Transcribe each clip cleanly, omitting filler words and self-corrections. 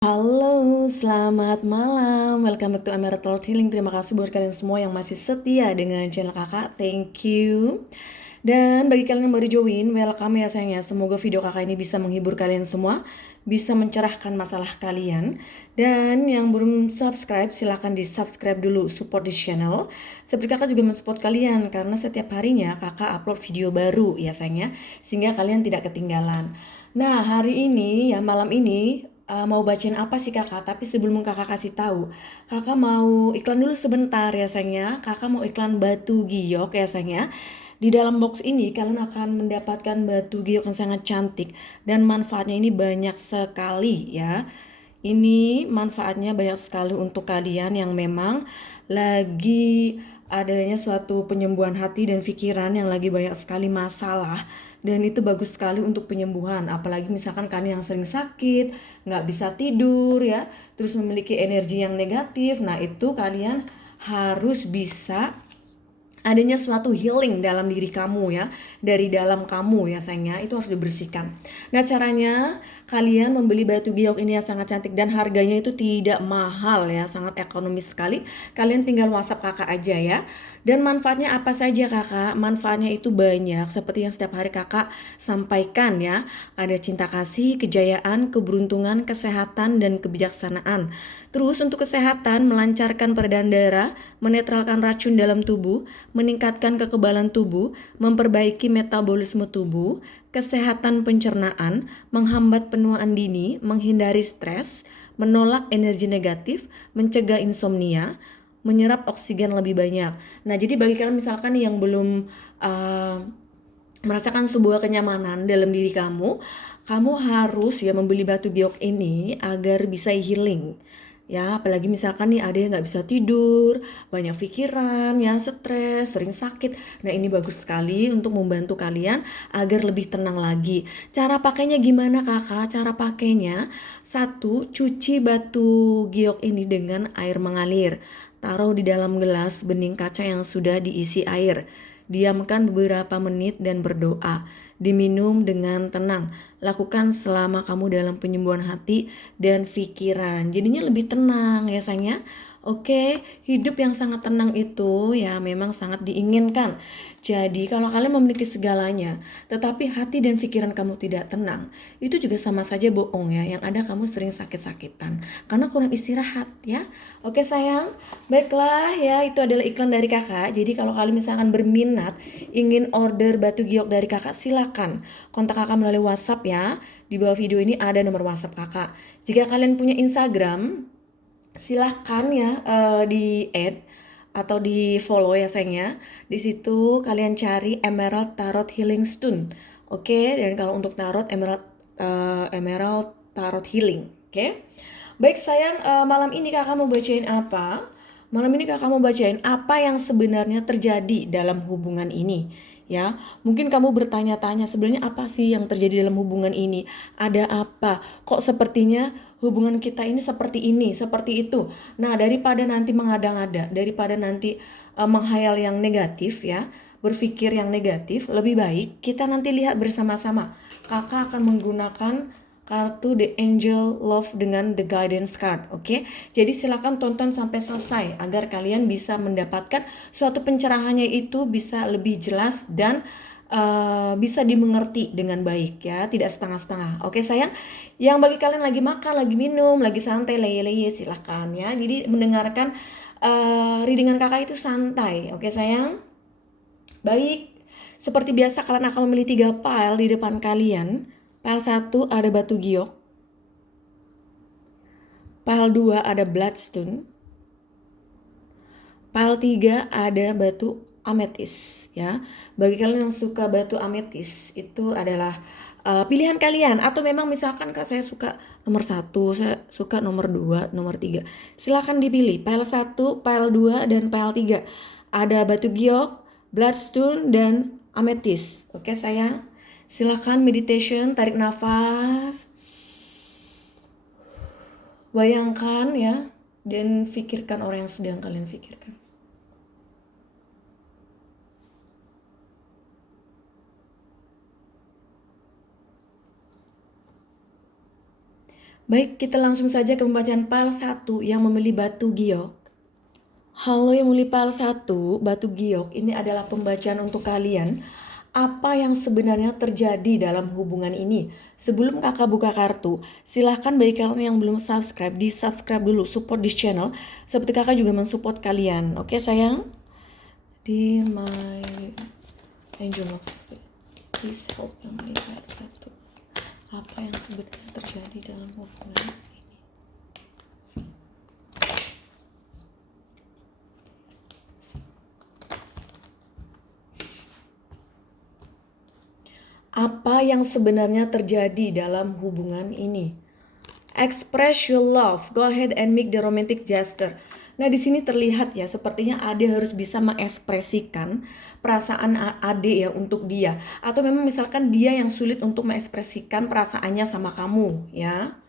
Halo, selamat malam. Welcome back to Emerald Lord Healing. Terima kasih buat kalian semua yang masih setia dengan channel kakak. Thank you. Dan bagi kalian yang baru join, welcome ya sayangnya. Semoga video kakak ini bisa menghibur kalian semua, bisa mencerahkan masalah kalian. Dan yang belum subscribe, silahkan di subscribe dulu, support di channel. Seperti kakak juga mensupport kalian, karena setiap harinya kakak upload video baru ya sayangnya, sehingga kalian tidak ketinggalan. Nah, hari ini ya malam ini mau bacain apa sih kakak? Tapi sebelum kakak kasih tahu, kakak mau iklan dulu sebentar ya sayangnya. Kakak mau iklan batu giok ya sayangnya. Di dalam box ini kalian akan mendapatkan batu giok yang sangat cantik dan manfaatnya ini banyak sekali ya. Ini manfaatnya banyak sekali untuk kalian yang memang lagi adanya suatu penyembuhan hati dan pikiran yang lagi banyak sekali masalah, dan itu bagus sekali untuk penyembuhan. Apalagi misalkan kalian yang sering sakit, nggak bisa tidur ya, terus memiliki energi yang negatif. Nah itu kalian harus bisa adanya suatu healing dalam diri kamu ya, dari dalam kamu ya sayangnya, itu harus dibersihkan. Nah caranya kalian membeli batu giok ini yang sangat cantik dan harganya itu tidak mahal ya, sangat ekonomis sekali. Kalian tinggal WhatsApp kakak aja ya. Dan manfaatnya apa saja kakak? Manfaatnya itu banyak seperti yang setiap hari kakak sampaikan ya. Ada cinta kasih, kejayaan, keberuntungan, kesehatan, dan kebijaksanaan. Terus untuk kesehatan, melancarkan peredaran darah, menetralkan racun dalam tubuh, meningkatkan kekebalan tubuh, memperbaiki metabolisme tubuh, kesehatan pencernaan, menghambat penuaan dini, menghindari stres, menolak energi negatif, mencegah insomnia, menyerap oksigen lebih banyak. Nah, jadi bagi kalian misalkan yang belum uh, merasakan sebuah kenyamanan dalam diri kamu, kamu harus ya membeli batu giok ini agar bisa healing. Ya, apalagi misalkan nih ada yang nggak bisa tidur, banyak pikiran, ya stres, sering sakit. Nah ini bagus sekali untuk membantu kalian agar lebih tenang lagi. Cara pakainya gimana kakak? Cara pakainya, satu, cuci batu giok ini dengan air mengalir. Taruh di dalam gelas bening kaca yang sudah diisi air. Diamkan beberapa menit dan berdoa. Diminum dengan tenang. Lakukan selama kamu dalam penyembuhan hati dan pikiran. Jadinya lebih tenang ya sayangnya. Oke, hidup yang sangat tenang itu ya memang sangat diinginkan. Jadi kalau kalian memiliki segalanya, tetapi hati dan pikiran kamu tidak tenang, itu juga sama saja bohong ya. Yang ada kamu sering sakit-sakitan karena kurang istirahat ya. Oke sayang, baiklah ya, itu adalah iklan dari kakak. Jadi kalau kalian misalkan berminat ingin order batu giok dari kakak, silakan kontak kakak melalui WhatsApp ya. Di bawah video ini ada nomor WhatsApp kakak. Jika kalian punya Instagram, silahkan ya di add atau di follow ya sayangnya. Di situ kalian cari Emerald Tarot Healing Stone. Oke, dan kalau untuk tarot Emerald Tarot Healing. Oke. Baik sayang, malam ini kakak mau bacain apa? Malam ini kakak mau bacain apa yang sebenarnya terjadi dalam hubungan ini. Ya, mungkin kamu bertanya-tanya sebenarnya apa sih yang terjadi dalam hubungan ini? Ada apa? Kok sepertinya hubungan kita ini seperti itu. Nah, daripada nanti mengada-ngada, daripada nanti menghayal yang negatif ya, berpikir yang negatif, lebih baik kita nanti lihat bersama-sama. Kakak akan menggunakan kartu The Angel Love dengan The Guidance Card, oke? Jadi silakan tonton sampai selesai agar kalian bisa mendapatkan suatu pencerahannya itu bisa lebih jelas dan bisa dimengerti dengan baik ya, tidak setengah-setengah. Oke sayang, yang bagi kalian lagi makan, lagi minum, lagi santai, leye-leye silahkan ya. Jadi mendengarkan readingan kakak itu santai, oke sayang? Baik, seperti biasa kalian akan memilih 3 pile di depan kalian. Pile 1 ada batu giok. Pile 2 ada bloodstone. Pile 3 ada batu ametis ya. Bagi kalian yang suka batu ametis, itu adalah pilihan kalian. Atau memang misalkan kak saya suka nomor 1, saya suka nomor 2, nomor 3. Silahkan dipilih pile 1, pile 2, dan pile 3. Ada batu giok, bloodstone, dan ametis. Oke sayang, silahkan meditation, tarik nafas, bayangkan ya, dan pikirkan orang yang sedang kalian pikirkan. Baik, kita langsung saja ke pembacaan file 1 yang memilih batu giok. Halo yang memilih file 1, batu giok, ini adalah pembacaan untuk kalian. Apa yang sebenarnya terjadi dalam hubungan ini? Sebelum kakak buka kartu, silahkan bagi kalian yang belum subscribe, di subscribe dulu, support this channel. Seperti kakak juga mensupport kalian, oke sayang? Di my angel of please help yang memilih file 1. Apa yang sebenarnya terjadi dalam hubungan ini? Apa yang sebenarnya terjadi dalam hubungan ini? Express your love. Go ahead and make the romantic gesture. Nah, di sini terlihat ya, sepertinya Ade harus bisa mengekspresikan perasaan Ade ya untuk dia. Atau memang misalkan dia yang sulit untuk mengekspresikan perasaannya sama kamu ya.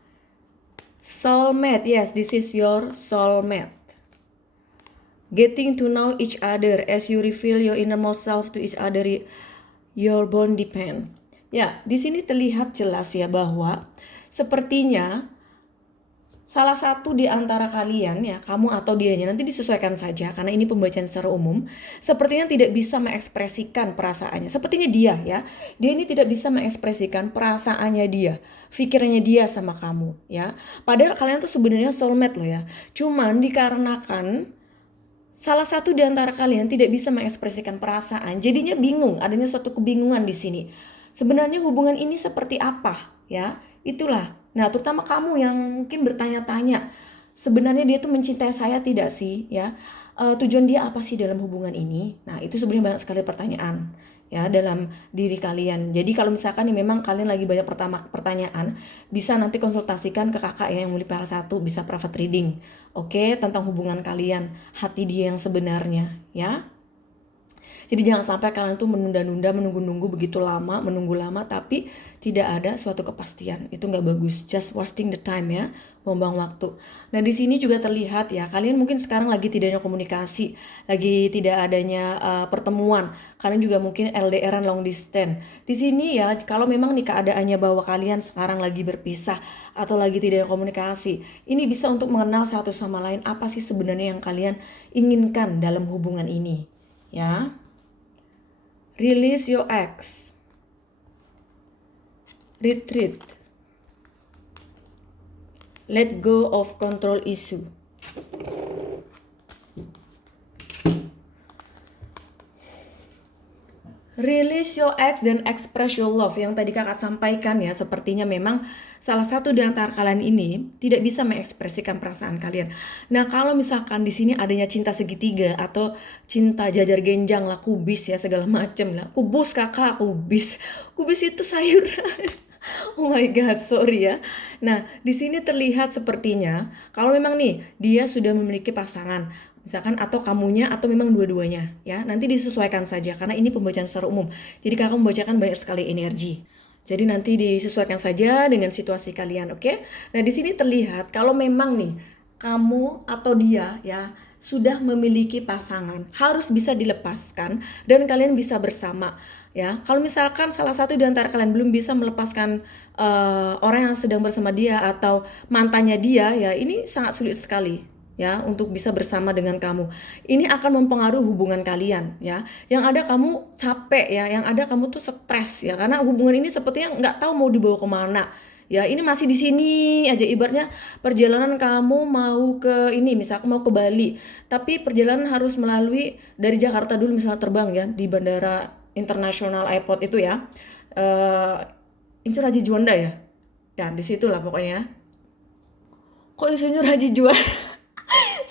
Soulmate, yes, this is your soulmate. Getting to know each other as you reveal your innermost self to each other. Your bond depend. Ya, di sini terlihat jelas ya bahwa sepertinya salah satu di antara kalian ya, kamu atau dianya, nanti disesuaikan saja karena ini pembacaan secara umum, sepertinya tidak bisa mengekspresikan perasaannya. Sepertinya dia ya, dia ini tidak bisa mengekspresikan perasaannya dia, pikirannya dia sama kamu ya. Padahal kalian tuh sebenarnya soulmate loh ya. Cuman dikarenakan salah satu di antara kalian tidak bisa mengekspresikan perasaan, jadinya bingung, adanya suatu kebingungan di sini. Sebenarnya hubungan ini seperti apa, ya? Itulah. Nah, terutama kamu yang mungkin bertanya-tanya, sebenarnya dia tuh mencintai saya tidak sih, ya? Tujuan dia apa sih dalam hubungan ini? Nah, itu sebenarnya banyak sekali pertanyaan ya dalam diri kalian. Jadi kalau misalkan nih memang kalian lagi banyak pertanyaan, bisa nanti konsultasikan ke kakak ya yang mulai PL1, bisa private reading. Oke, tentang hubungan kalian, hati dia yang sebenarnya ya. Jadi jangan sampai kalian tuh menunda-nunda, menunggu-nunggu begitu lama, menunggu lama tapi tidak ada suatu kepastian. Itu nggak bagus. Just wasting the time ya, buang waktu. Nah di sini juga terlihat ya, kalian mungkin sekarang lagi tidak ada komunikasi, lagi tidak adanya pertemuan. Kalian juga mungkin LDRan long distance. Di sini ya, kalau memang nih keadaannya bahwa kalian sekarang lagi berpisah atau lagi tidak ada komunikasi, ini bisa untuk mengenal satu sama lain apa sih sebenarnya yang kalian inginkan dalam hubungan ini, ya. Release your ex. Retreat. Let go of control issue. Release your ex dan express your love. Yang tadi kakak sampaikan ya, sepertinya memang salah satu di antara kalian ini tidak bisa mengekspresikan perasaan kalian. Nah kalau misalkan di sini adanya cinta segitiga atau cinta jajar genjang lah, kubis ya segala macem lah. Kubus kakak, kubis. Kubis itu sayuran. Oh my god, sorry ya. Nah, di sini terlihat sepertinya kalau memang nih dia sudah memiliki pasangan, misalkan atau kamunya atau memang dua-duanya ya. Nanti disesuaikan saja karena ini pembacaan secara umum. Jadi kakak membacakan banyak sekali energi. Jadi nanti disesuaikan saja dengan situasi kalian, oke? Nah, di sini terlihat kalau memang nih kamu atau dia ya sudah memiliki pasangan, harus bisa dilepaskan dan kalian bisa bersama ya. Kalau misalkan salah satu di antara kalian belum bisa melepaskan orang yang sedang bersama dia atau mantannya dia ya, ini sangat sulit sekali ya untuk bisa bersama dengan kamu. Ini akan mempengaruhi hubungan kalian ya. Yang ada kamu capek ya, yang ada kamu tuh stres ya, karena hubungan ini sepertinya nggak tahu mau dibawa kemana. Ya ini masih di sini aja, ibaratnya perjalanan kamu mau ke ini, misalnya mau ke Bali, tapi perjalanan harus melalui dari Jakarta dulu misalnya terbang ya di Bandara International Airport itu ya. Insinyur Haji Juanda ya. Ya disitulah pokoknya. Kok Insinyur Haji Juanda?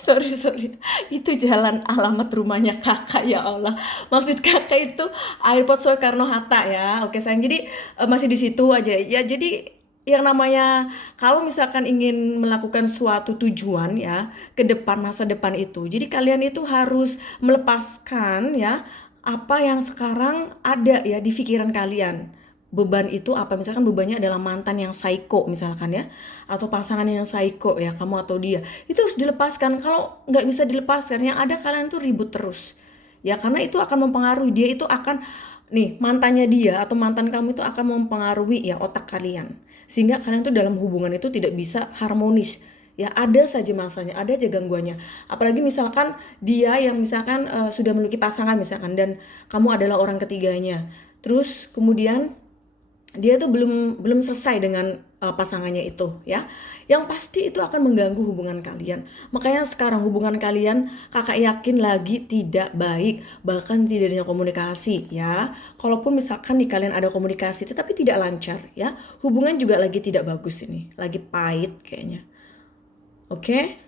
sorry, itu jalan alamat rumahnya kakak, ya Allah. Maksud kakak itu Airport Soekarno Hatta ya. Oke sayang, jadi masih di situ aja ya. Jadi yang namanya kalau misalkan ingin melakukan suatu tujuan ya ke depan, masa depan itu, jadi kalian itu harus melepaskan ya apa yang sekarang ada ya di pikiran kalian. Beban itu apa, misalkan bebannya adalah mantan yang psycho misalkan ya, atau pasangan yang psycho ya, kamu atau dia, itu harus dilepaskan. Kalau nggak bisa dilepaskan, yang ada kalian tuh ribut terus ya, karena itu akan mempengaruhi dia, itu akan nih mantannya dia atau mantan kamu itu akan mempengaruhi ya otak kalian, sehingga kalian tuh dalam hubungan itu tidak bisa harmonis. Ya ada saja masalahnya, ada aja gangguannya. Apalagi misalkan dia yang misalkan sudah memiliki pasangan misalkan dan kamu adalah orang ketiganya. Terus kemudian dia tuh belum selesai dengan pasangannya itu ya. Yang pasti itu akan mengganggu hubungan kalian. Makanya sekarang hubungan kalian kakak yakin lagi tidak baik, bahkan tidak adanya komunikasi ya. Kalaupun misalkan nih kalian ada komunikasi tetapi tidak lancar ya, hubungan juga lagi tidak bagus ini, lagi pahit kayaknya. Oke?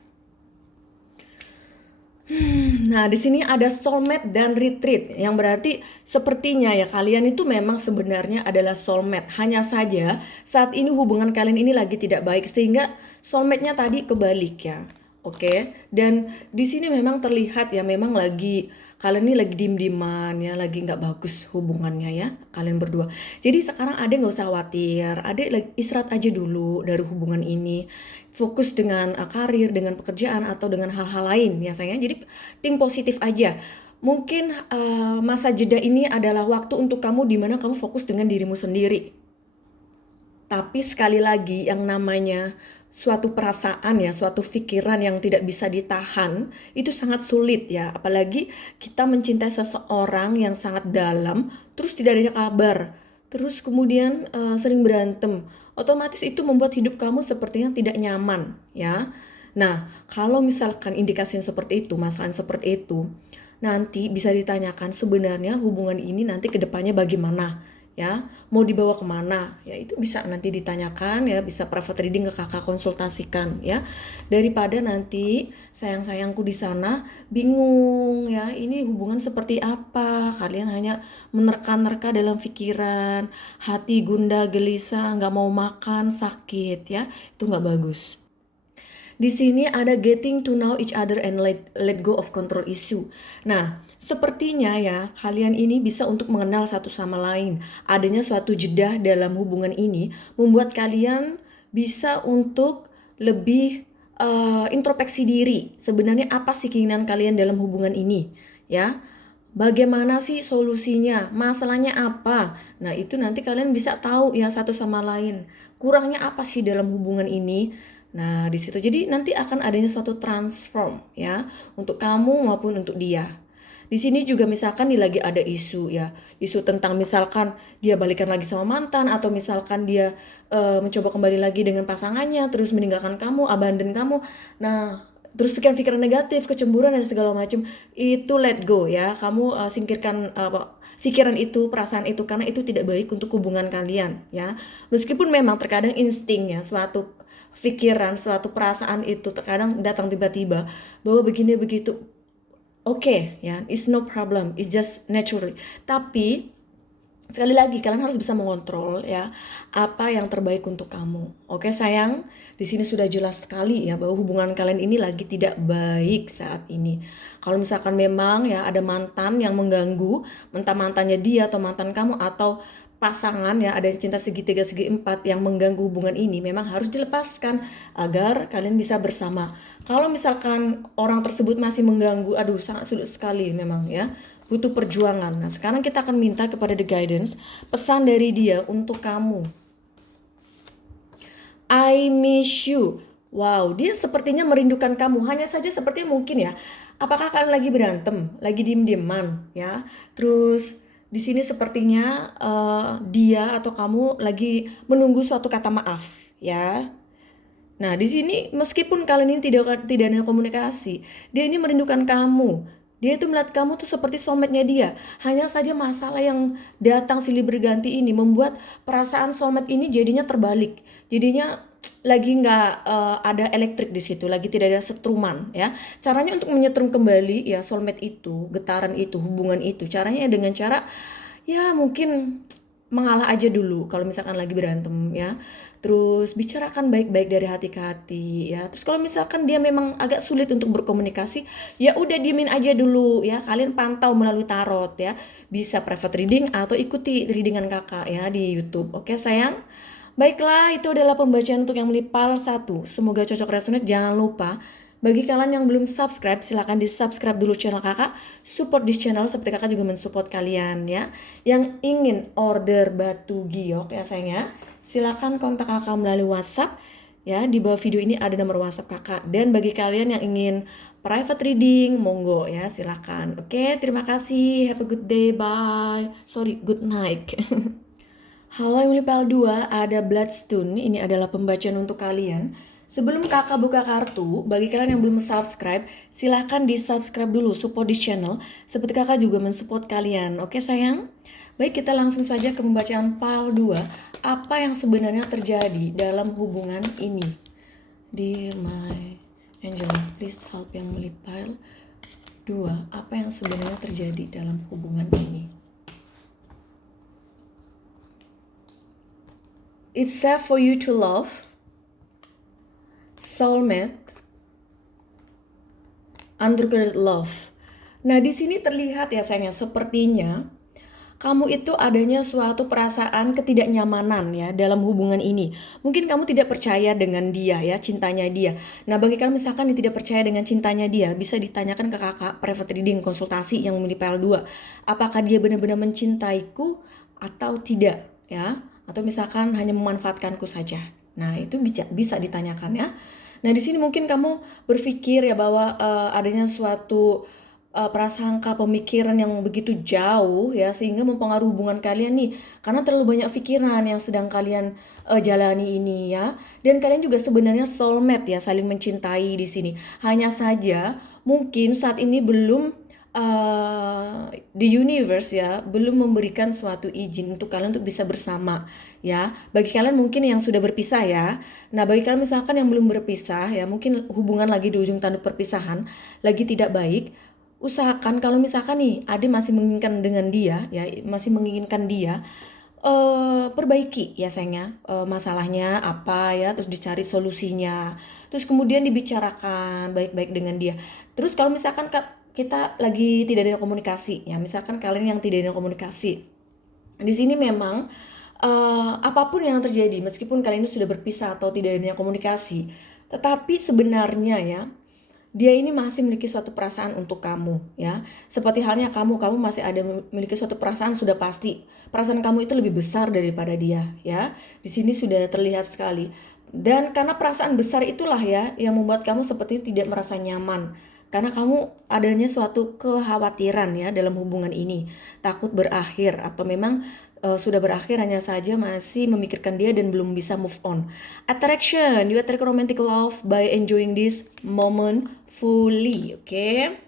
Nah, di sini ada soulmate dan retreat, yang berarti sepertinya ya kalian itu memang sebenarnya adalah soulmate. Hanya saja saat ini hubungan kalian ini lagi tidak baik sehingga soulmate-nya tadi kebalik ya. Oke, dan di sini memang terlihat ya memang lagi kalian ini lagi diem-dieman ya, lagi nggak bagus hubungannya ya kalian berdua. Jadi sekarang Ade nggak usah khawatir, Ade lagi istirahat aja dulu dari hubungan ini, fokus dengan karir, dengan pekerjaan atau dengan hal-hal lain ya sayang. Jadi think positif aja. Mungkin masa jeda ini adalah waktu untuk kamu di mana kamu fokus dengan dirimu sendiri. Tapi sekali lagi yang namanya suatu perasaan ya, suatu pikiran yang tidak bisa ditahan itu sangat sulit ya. Apalagi kita mencintai seseorang yang sangat dalam, terus tidak ada kabar, terus kemudian sering berantem. Otomatis itu membuat hidup kamu sepertinya tidak nyaman ya. Nah, kalau misalkan indikasi yang seperti itu, masalah seperti itu, nanti bisa ditanyakan sebenarnya hubungan ini nanti ke depannya bagaimana ya, mau dibawa kemana ya, itu bisa nanti ditanyakan ya, bisa private reading ke kakak konsultasikan ya, daripada nanti sayang-sayangku di sana bingung ya ini hubungan seperti apa, kalian hanya menerka-nerka dalam pikiran, hati gundah gelisah, nggak mau makan, sakit ya, itu nggak bagus. Di sini ada getting to know each other and let go of control issue. Nah, sepertinya ya kalian ini bisa untuk mengenal satu sama lain. Adanya suatu jeda dalam hubungan ini membuat kalian bisa untuk lebih introspeksi diri. Sebenarnya apa sih keinginan kalian dalam hubungan ini? Ya, bagaimana sih solusinya? Masalahnya apa? Nah, itu nanti kalian bisa tahu ya satu sama lain. Kurangnya apa sih dalam hubungan ini? Nah, di situ jadi nanti akan adanya suatu transform ya untuk kamu maupun untuk dia. Di sini juga misalkan nih lagi ada isu ya, isu tentang misalkan dia balikan lagi sama mantan atau misalkan dia mencoba kembali lagi dengan pasangannya terus meninggalkan kamu, abandon kamu. Nah, terus pikiran-pikiran negatif, kecemburuan dan segala macam itu let go ya. Kamu singkirkan pikiran itu, perasaan itu karena itu tidak baik untuk hubungan kalian ya. Meskipun memang terkadang insting ya, suatu pikiran, suatu perasaan itu terkadang datang tiba-tiba bahwa begini begitu. Oke, ya, it's no problem, it's just naturally. Tapi sekali lagi kalian harus bisa mengontrol ya apa yang terbaik untuk kamu. Oke sayang, di sini sudah jelas sekali ya bahwa hubungan kalian ini lagi tidak baik saat ini. Kalau misalkan memang ya ada mantan yang mengganggu, entah mantannya dia atau mantan kamu atau pasangan ya, ada cinta segitiga segi empat yang mengganggu hubungan ini, memang harus dilepaskan agar kalian bisa bersama. Kalau misalkan orang tersebut masih mengganggu, aduh sangat sulit sekali memang ya, butuh perjuangan. Nah sekarang kita akan minta kepada The Guidance pesan dari dia untuk kamu. I miss you. Wow, dia sepertinya merindukan kamu. Hanya saja sepertinya mungkin ya, apakah kalian lagi berantem, lagi diem-dieman ya, terus di sini sepertinya dia atau kamu lagi menunggu suatu kata maaf ya. Nah, di sini meskipun kalian ini tidak ada komunikasi, dia ini merindukan kamu. Dia itu melihat kamu tuh seperti soulmate-nya dia. Hanya saja masalah yang datang silih berganti ini membuat perasaan soulmate ini jadinya terbalik. Jadinya lagi nggak ada elektrik di situ, lagi tidak ada setruman ya. Caranya untuk menyetrum kembali ya soulmate itu, getaran itu, hubungan itu. Caranya dengan cara ya mungkin mengalah aja dulu kalau misalkan lagi berantem ya. Terus bicarakan baik-baik dari hati ke hati ya. Terus kalau misalkan dia memang agak sulit untuk berkomunikasi, ya udah diemin aja dulu ya. Kalian pantau melalui tarot ya. Bisa private reading atau ikuti readingan kakak ya di YouTube. Oke sayang? Baiklah, itu adalah pembacaan untuk yang melipal 1. Semoga cocok resonate. Jangan lupa bagi kalian yang belum subscribe, silahkan di subscribe dulu channel kakak. Support this channel seperti kakak juga mensupport kalian ya. Yang ingin order batu giok ya sayang ya, silakan kontak kakak melalui WhatsApp. Ya, di bawah video ini ada nomor WhatsApp kakak. Dan bagi kalian yang ingin private reading, monggo ya, silakan. Oke, terima kasih. Have a good day. Bye. Sorry, good night. Halo Emily PL2, ada Bloodstone. Ini adalah pembacaan untuk kalian. Sebelum kakak buka kartu, bagi kalian yang belum subscribe, silahkan di subscribe dulu, support di channel. Seperti kakak juga mensupport kalian. Oke sayang? Baik, kita langsung saja ke pembacaan pile 2. Apa yang sebenarnya terjadi dalam hubungan ini? Dear my angel, please help yang Emily pile 2. Apa yang sebenarnya terjadi dalam hubungan ini? It's safe for you to love, soulmate, undergirded love. Nah, di sini terlihat ya sayangnya, sepertinya kamu itu adanya suatu perasaan ketidaknyamanan ya dalam hubungan ini. Mungkin kamu tidak percaya dengan dia ya, cintanya dia. Nah, bagi kalian misalkan yang tidak percaya dengan cintanya dia, bisa ditanyakan ke kakak private reading konsultasi yang memilih PL2. Apakah dia benar-benar mencintaiku atau tidak ya? Atau misalkan hanya memanfaatkanku saja. Nah, itu bisa ditanyakan ya. Nah, di sini mungkin kamu berpikir ya bahwa adanya suatu prasangka pemikiran yang begitu jauh ya sehingga mempengaruhi hubungan kalian nih karena terlalu banyak pikiran yang sedang kalian jalani ini ya, dan kalian juga sebenarnya soulmate ya, saling mencintai di sini. Hanya saja mungkin saat ini belum the universe ya belum memberikan suatu izin untuk kalian untuk bisa bersama ya. Bagi kalian mungkin yang sudah berpisah ya. Nah, bagi kalian misalkan yang belum berpisah ya, mungkin hubungan lagi di ujung tanduk perpisahan, lagi tidak baik. Usahakan kalau misalkan nih Ade masih menginginkan dengan dia ya, masih menginginkan dia, perbaiki ya sayangnya, masalahnya apa ya, terus dicari solusinya, terus kemudian dibicarakan baik-baik dengan dia. Terus kalau misalkan kita lagi tidak ada komunikasi ya, misalkan kalian yang tidak ada komunikasi di sini memang apapun yang terjadi, meskipun kalian ini sudah berpisah atau tidak ada komunikasi, tetapi sebenarnya ya dia ini masih memiliki suatu perasaan untuk kamu ya. Seperti halnya kamu masih ada memiliki suatu perasaan, sudah pasti perasaan kamu itu lebih besar daripada dia ya. Di sini sudah terlihat sekali. Dan karena perasaan besar itulah ya yang membuat kamu sepertinya tidak merasa nyaman. Karena kamu adanya suatu kekhawatiran ya dalam hubungan ini, takut berakhir atau memang sudah berakhir hanya saja masih memikirkan dia dan belum bisa move on. Attraction, you attract romantic love by enjoying this moment fully, okay?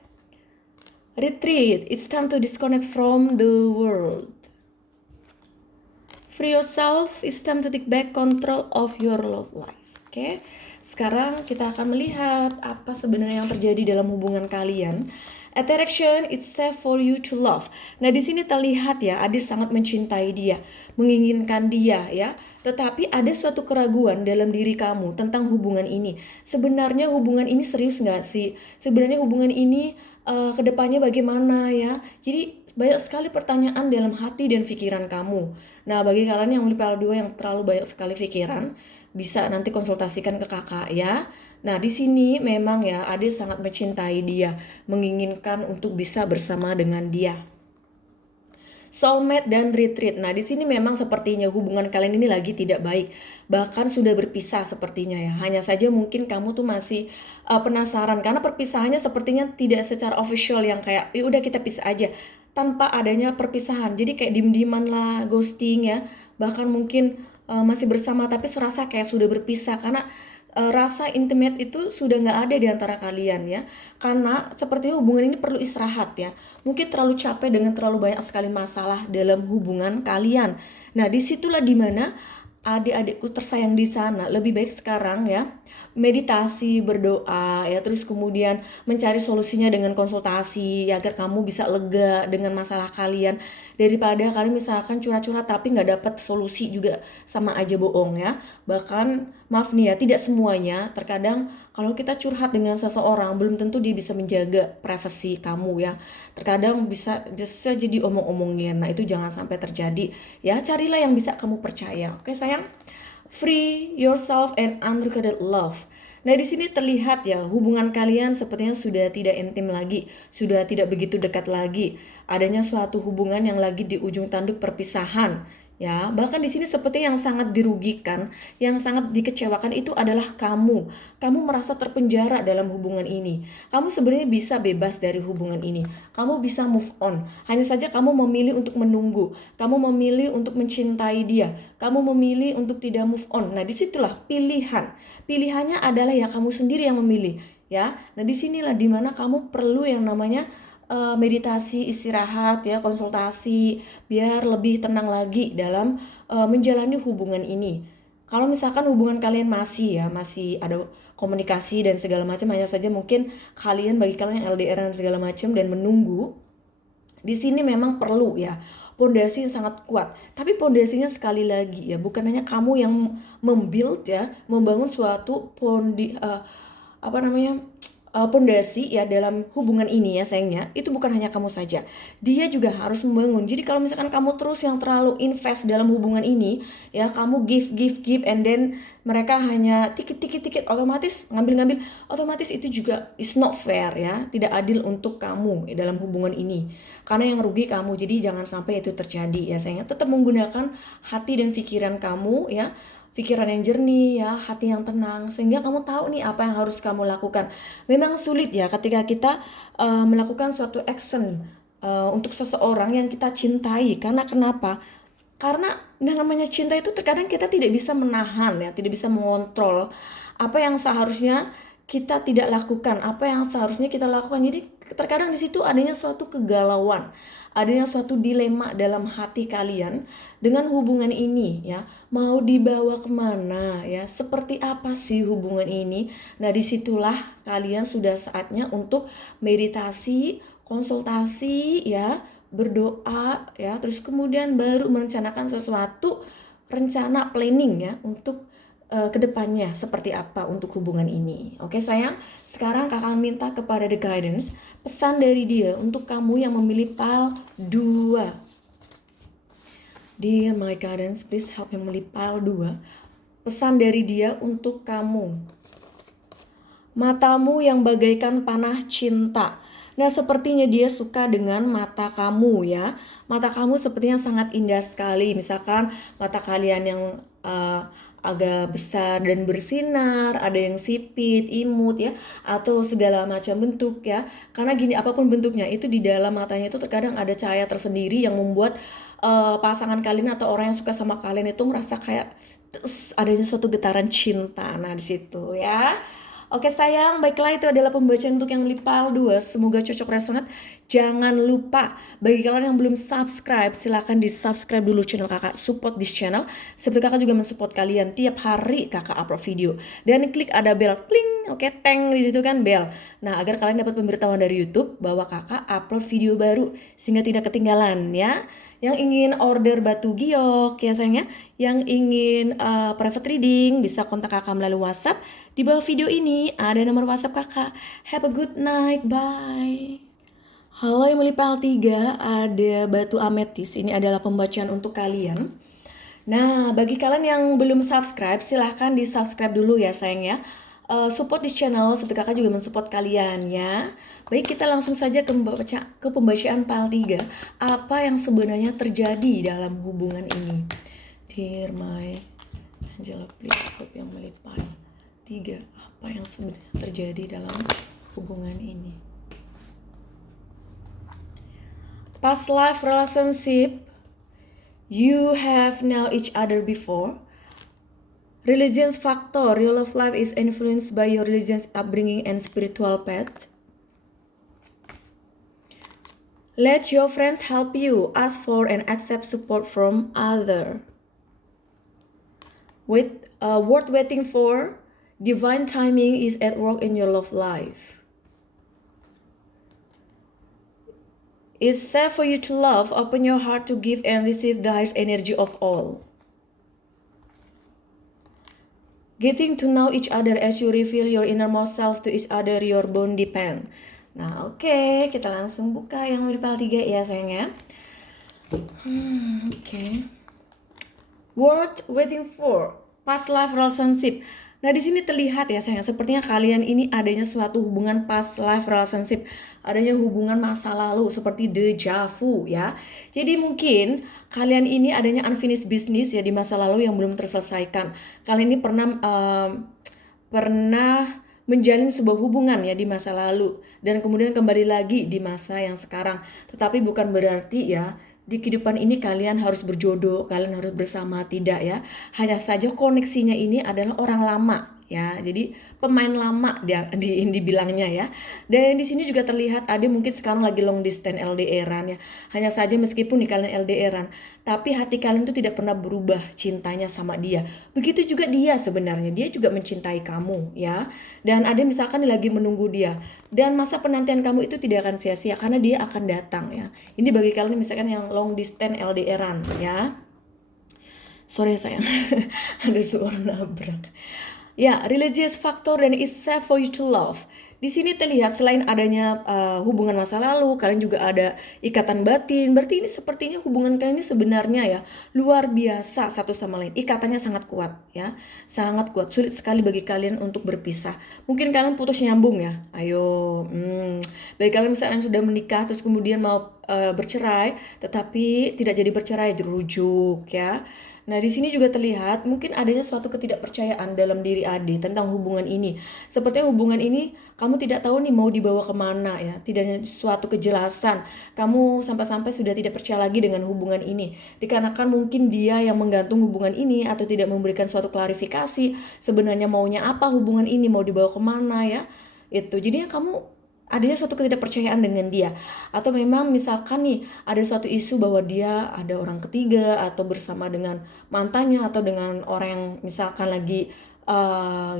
Retreat, it's time to disconnect from the world. Free yourself, it's time to take back control of your love life, okay? Sekarang kita akan melihat apa sebenarnya yang terjadi dalam hubungan kalian. Attraction, it's safe for you to love. Nah, di sini terlihat ya, Adil sangat mencintai dia, menginginkan dia ya. Tetapi ada suatu keraguan dalam diri kamu tentang hubungan ini. Sebenarnya hubungan ini serius nggak sih? Sebenarnya hubungan ini kedepannya bagaimana ya? Jadi banyak sekali pertanyaan dalam hati dan pikiran kamu. Nah, bagi kalian yang memilih PL2 yang terlalu banyak sekali pikiran, bisa nanti konsultasikan ke kakak ya. Nah, di sini memang ya Adil sangat mencintai dia, menginginkan untuk bisa bersama dengan dia. Soulmate dan retreat. Nah, di sini memang sepertinya hubungan kalian ini lagi tidak baik. Bahkan sudah berpisah sepertinya ya. Hanya saja mungkin kamu tuh masih penasaran karena perpisahannya sepertinya tidak secara official yang kayak ya udah kita pisah aja tanpa adanya perpisahan. Jadi kayak diem-dieman lah, ghosting ya. Bahkan mungkin masih bersama tapi serasa kayak sudah berpisah karena rasa intimate itu sudah nggak ada di antara kalian ya. Karena sepertinya hubungan ini perlu istirahat ya. Mungkin terlalu capek dengan terlalu banyak sekali masalah dalam hubungan kalian. Nah, disitulah dimana adik-adikku tersayang di sana lebih baik sekarang ya meditasi, berdoa ya, terus kemudian mencari solusinya dengan konsultasi ya, agar kamu bisa lega dengan masalah kalian daripada kalian misalkan curhat-curhat tapi nggak dapat solusi juga sama aja bohong ya. Bahkan maaf nih ya, tidak semuanya, terkadang kalau kita curhat dengan seseorang belum tentu dia bisa menjaga privasi kamu ya. Terkadang bisa jadi omong-omongin. Nah, itu jangan sampai terjadi ya. Carilah yang bisa kamu percaya. Oke sayang? Free yourself and unrequited love. Nah, di sini terlihat ya hubungan kalian sepertinya sudah tidak intim lagi, sudah tidak begitu dekat lagi. Adanya suatu hubungan yang lagi di ujung tanduk perpisahan Ya, bahkan di sini seperti yang sangat dirugikan, yang sangat dikecewakan itu adalah kamu. Kamu merasa terpenjara dalam hubungan ini. Kamu sebenarnya bisa bebas dari hubungan ini. Kamu bisa move on. Hanya saja kamu memilih untuk menunggu. Kamu memilih untuk mencintai dia. Kamu memilih untuk tidak move on. Nah, disitulah pilihan. Pilihannya adalah ya kamu sendiri yang memilih. Ya, nah disinilah dimana kamu perlu yang namanya meditasi, istirahat ya, konsultasi biar lebih tenang lagi dalam menjalani hubungan ini. Kalau misalkan hubungan kalian masih ada komunikasi dan segala macam, hanya saja mungkin bagi kalian yang LDR dan segala macam dan menunggu, di sini memang perlu ya pondasi yang sangat kuat. Tapi pondasinya sekali lagi ya, bukan hanya kamu yang membuild ya, membangun suatu pondasi ya dalam hubungan ini ya sayangnya, itu bukan hanya kamu saja, dia juga harus membangun. Jadi kalau misalkan kamu terus yang terlalu invest dalam hubungan ini ya, kamu give and then mereka hanya tikit otomatis ngambil otomatis itu juga is not fair ya, tidak adil untuk kamu dalam hubungan ini, karena yang rugi kamu. Jadi jangan sampai itu terjadi ya sayangnya. Tetap menggunakan hati dan pikiran kamu ya, pikiran yang jernih ya, hati yang tenang, sehingga kamu tahu nih apa yang harus kamu lakukan. Memang sulit ya ketika kita melakukan suatu action untuk seseorang yang kita cintai. Karena kenapa? Karena namanya cinta itu terkadang kita tidak bisa menahan ya, tidak bisa mengontrol apa yang seharusnya kita tidak lakukan, apa yang seharusnya kita lakukan. Jadi terkadang di situ adanya suatu kegalauan, adanya suatu dilema dalam hati kalian dengan hubungan ini ya, mau dibawa kemana ya, seperti apa sih hubungan ini. Nah disitulah kalian sudah saatnya untuk meditasi, konsultasi ya, berdoa ya, terus kemudian baru merencanakan sesuatu rencana planning ya untuk kedepannya seperti apa untuk hubungan ini. Oke sayang, sekarang kakak minta kepada The Guidance pesan dari dia untuk kamu yang memilih PAL 2. Dear my guidance, please help yang memilih PAL 2. Pesan dari dia untuk kamu. Matamu yang bagaikan panah cinta. Nah sepertinya dia suka dengan mata kamu ya. Mata kamu sepertinya sangat indah sekali. Misalkan mata kalian yang agak besar dan bersinar, ada yang sipit, imut ya, atau segala macam bentuk ya. Karena gini, apapun bentuknya itu di dalam matanya itu terkadang ada cahaya tersendiri yang membuat pasangan kalian atau orang yang suka sama kalian itu merasa kayak adanya suatu getaran cinta. Nah di situ ya. Oke sayang, baiklah itu adalah pembacaan untuk yang PAL 2. Semoga cocok resonate. Jangan lupa, bagi kalian yang belum subscribe, silahkan di subscribe dulu channel kakak. Support this channel. Seperti kakak juga mensupport kalian tiap hari kakak upload video. Dan klik ada bell, kling, oke, teng di situ kan bell. Nah agar kalian dapat pemberitahuan dari YouTube bahwa kakak upload video baru, sehingga tidak ketinggalan ya. Yang ingin order batu giok ya sayangnya, yang ingin private reading bisa kontak kakak melalui WhatsApp. Di bawah video ini ada nomor WhatsApp kakak. Have a good night, bye. Halo yang PAL 3, ada batu ametis. Ini adalah pembacaan untuk kalian. Nah, bagi kalian yang belum subscribe, silahkan di subscribe dulu ya sayang ya. Support di channel, seperti kakak juga mensupport kalian ya. Baik, kita langsung saja ke pembacaan PAL 3. Apa yang sebenarnya terjadi dalam hubungan ini? Dear my Angela, please help yang PAL 3. Apa yang sebenarnya terjadi dalam hubungan ini? Past life relationship, you have known each other before. Religious factor, your love life is influenced by your religious upbringing and spiritual path. Let your friends help you, ask for and accept support from others. Worth waiting for, divine timing is at work in your love life. It's safe for you to love, open your heart to give and receive the highest energy of all. Getting to know each other as you reveal your innermost self to each other, your bond depend. Nah oke, kita langsung buka yang PAL 3 ya sayang ya. Oke. Worth waiting for, past life relationship. Nah, di sini terlihat ya sayang, sepertinya kalian ini adanya suatu hubungan past life relationship, adanya hubungan masa lalu seperti deja vu ya. Jadi mungkin kalian ini adanya unfinished business ya di masa lalu yang belum terselesaikan. Kalian ini pernah menjalin sebuah hubungan ya di masa lalu dan kemudian kembali lagi di masa yang sekarang. Tetapi bukan berarti ya di kehidupan ini kalian harus berjodoh, kalian harus bersama, tidak ya. Hanya saja koneksinya ini adalah orang lama ya. Jadi pemain lama dia dibilangnya ya. Dan di sini juga terlihat ada mungkin sekarang lagi long distance LDR-an ya. Hanya saja meskipun nih kalian LDR-an, tapi hati kalian tuh tidak pernah berubah cintanya sama dia. Begitu juga dia sebenarnya, dia juga mencintai kamu ya. Dan ada misalkan lagi menunggu dia. Dan masa penantian kamu itu tidak akan sia-sia karena dia akan datang ya. Ini bagi kalian misalkan yang long distance LDR-an ya. Sorry sayang, ada suara nabrak. Ya, religious factor dan it's safe for you to love. Di sini terlihat selain adanya hubungan masa lalu, kalian juga ada ikatan batin. Berarti ini sepertinya hubungan kalian ini sebenarnya ya luar biasa satu sama lain. Ikatannya sangat kuat ya, sangat kuat. Sulit sekali bagi kalian untuk berpisah. Mungkin kalian putus nyambung ya. Ayo, bagi kalian misalnya sudah menikah terus kemudian mau bercerai, tetapi tidak jadi bercerai, dirujuk ya. Nah, di sini juga terlihat mungkin adanya suatu ketidakpercayaan dalam diri Ade tentang hubungan ini. Sepertinya hubungan ini kamu tidak tahu nih mau dibawa kemana ya. Tidak ada suatu kejelasan. Kamu sampai-sampai sudah tidak percaya lagi dengan hubungan ini. Dikarenakan mungkin dia yang menggantung hubungan ini atau tidak memberikan suatu klarifikasi. Sebenarnya maunya apa hubungan ini, mau dibawa kemana ya. Itu. Jadinya kamu adanya suatu ketidakpercayaan dengan dia, atau memang misalkan nih ada suatu isu bahwa dia ada orang ketiga atau bersama dengan mantannya atau dengan orang yang misalkan lagi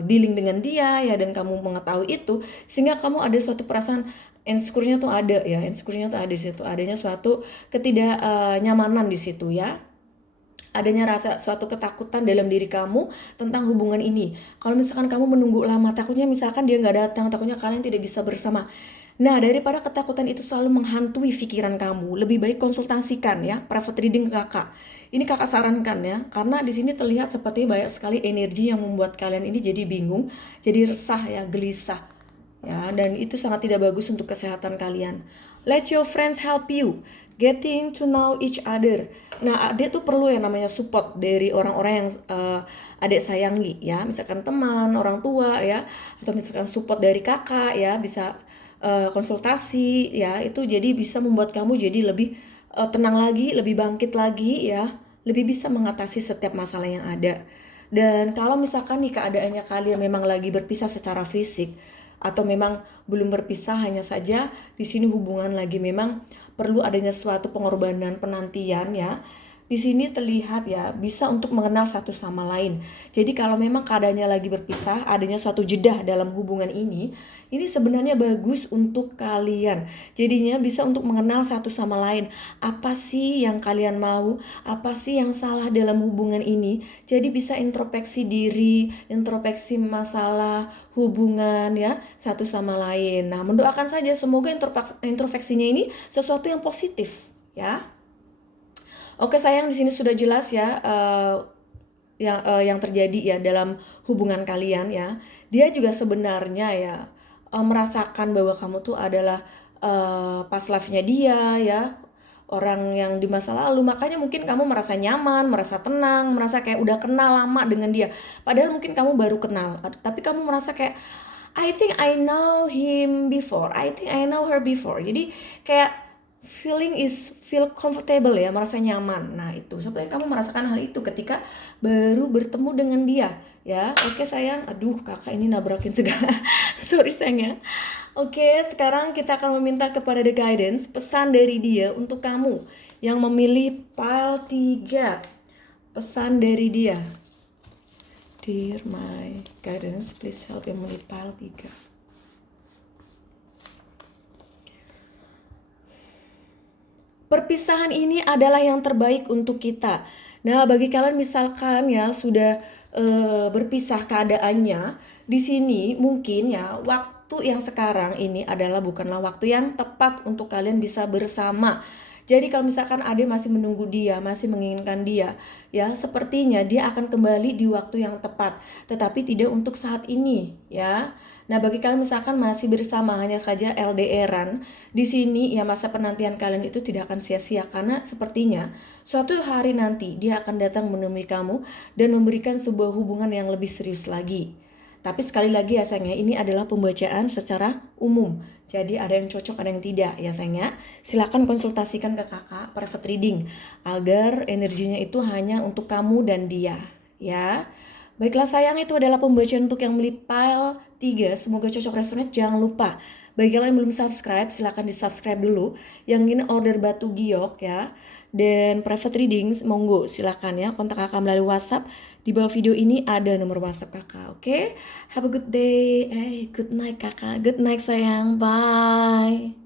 dealing dengan dia ya, dan kamu mengetahui itu sehingga kamu ada suatu perasaan insecure-nya tuh ada ya, insecure-nya tuh ada di situ, adanya suatu ketidaknyamanan di situ ya, adanya rasa suatu ketakutan dalam diri kamu tentang hubungan ini. Kalau misalkan kamu menunggu lama, takutnya misalkan dia nggak datang, takutnya kalian tidak bisa bersama. Nah, daripada ketakutan itu selalu menghantui pikiran kamu, lebih baik konsultasikan ya, private reading ke kakak. Ini kakak sarankan ya, karena di sini terlihat seperti banyak sekali energi yang membuat kalian ini jadi bingung, jadi resah ya, gelisah. Ya, dan itu sangat tidak bagus untuk kesehatan kalian. Let your friends help you getting to know each other. Nah, adik tuh perlu yang namanya support dari orang-orang yang adik sayangi ya, misalkan teman, orang tua ya, atau misalkan support dari kakak ya, bisa konsultasi ya, itu jadi bisa membuat kamu jadi lebih tenang lagi, lebih bangkit lagi ya, lebih bisa mengatasi setiap masalah yang ada. Dan kalau misalkan nih keadaannya kalian memang lagi berpisah secara fisik atau memang belum berpisah, hanya saja di sini hubungan lagi memang perlu adanya suatu pengorbanan penantian ya. Di sini terlihat ya bisa untuk mengenal satu sama lain. Jadi kalau memang keadaannya lagi berpisah, adanya suatu jeda dalam hubungan ini sebenarnya bagus untuk kalian. Jadinya bisa untuk mengenal satu sama lain. Apa sih yang kalian mau? Apa sih yang salah dalam hubungan ini? Jadi bisa introspeksi diri, introspeksi masalah hubungan ya satu sama lain. Nah, mendoakan saja semoga introspeksinya ini sesuatu yang positif ya. Oke sayang, di sini sudah jelas ya yang terjadi ya dalam hubungan kalian ya. Dia juga sebenarnya ya merasakan bahwa kamu tuh adalah past life-nya dia ya, orang yang di masa lalu. Makanya mungkin kamu merasa nyaman, merasa tenang, merasa kayak udah kenal lama dengan dia. Padahal mungkin kamu baru kenal, tapi kamu merasa kayak I think I know him before, I think I know her before. Jadi kayak feel comfortable ya, merasa nyaman. Nah, itu sebenarnya kamu merasakan hal itu ketika baru bertemu dengan dia ya. Oke sayang, aduh kakak ini nabrakin segala. Sorry sayang ya. Oke, sekarang kita akan meminta kepada the guidance, pesan dari dia untuk kamu yang memilih pile 3. Pesan dari dia. Dear my guidance, please help yang memilih pile 3. Perpisahan ini adalah yang terbaik untuk kita. Nah, bagi kalian misalkan ya sudah berpisah keadaannya, di sini mungkin ya waktu yang sekarang ini adalah bukanlah waktu yang tepat untuk kalian bisa bersama. Jadi kalau misalkan Ade masih menunggu dia, masih menginginkan dia, ya sepertinya dia akan kembali di waktu yang tepat, tetapi tidak untuk saat ini, ya. Nah, bagi kalian misalkan masih bersama hanya saja LDRan, di sini ya masa penantian kalian itu tidak akan sia-sia karena sepertinya suatu hari nanti dia akan datang menemui kamu dan memberikan sebuah hubungan yang lebih serius lagi. Tapi sekali lagi ya sayangnya, ini adalah pembacaan secara umum. Jadi ada yang cocok, ada yang tidak ya sayangnya. Silakan konsultasikan ke kakak private reading agar energinya itu hanya untuk kamu dan dia ya. Baiklah sayang, itu adalah pembacaan untuk yang beli pile 3. Semoga cocok resonate. Jangan lupa, bagi kalian yang belum subscribe, silahkan di subscribe dulu. Yang ingin order batu giok ya, dan private reading, monggo silahkan ya kontak kakak melalui WhatsApp. Di bawah video ini ada nomor WhatsApp kakak. Oke? Have a good day. Good night kakak. Good night sayang. Bye.